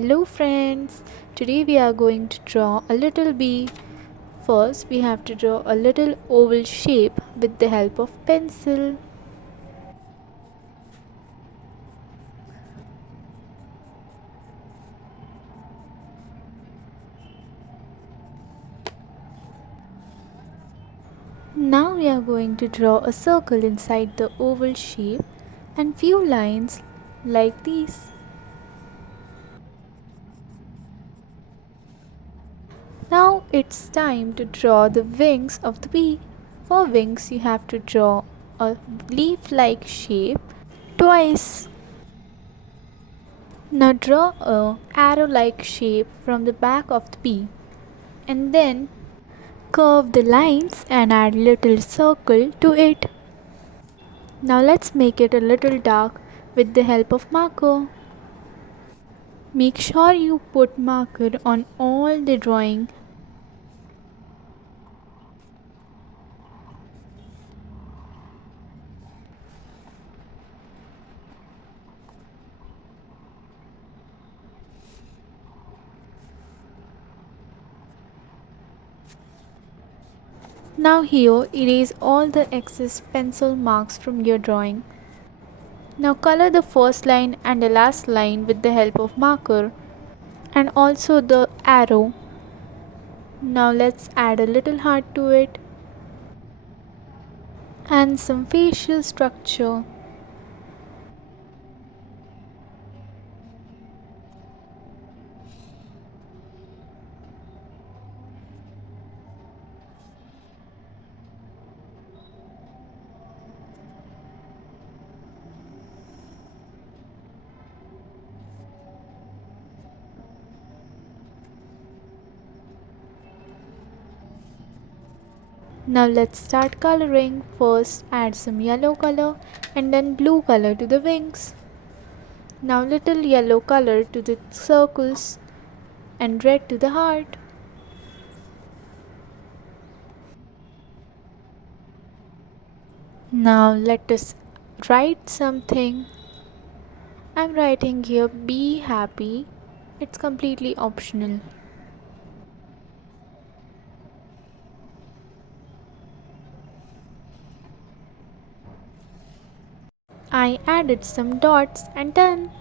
Hello friends, today we are going to draw a little bee. First we have to draw a little oval shape with the help of pencil. Now we are going to draw a circle inside the oval shape and few lines like these. Now it's time to draw the wings of the bee. For wings you have to draw a leaf-like shape twice. Now draw a arrow-like shape from the back of the bee and then curve the lines and add little circle to it. Now let's make it a little dark with the help of marker. Make sure you put marker on all the drawing. Now here erase all the excess pencil marks from your drawing. Now color the first line and the last line with the help of marker and also the arrow. Now let's add a little heart to it and some facial structure. Now let's start coloring. First add some yellow color and then blue color to the wings. Now little yellow color to the circles and red to the heart. Now let us write something. I'm writing here be happy. It's completely optional. I added some dots and done.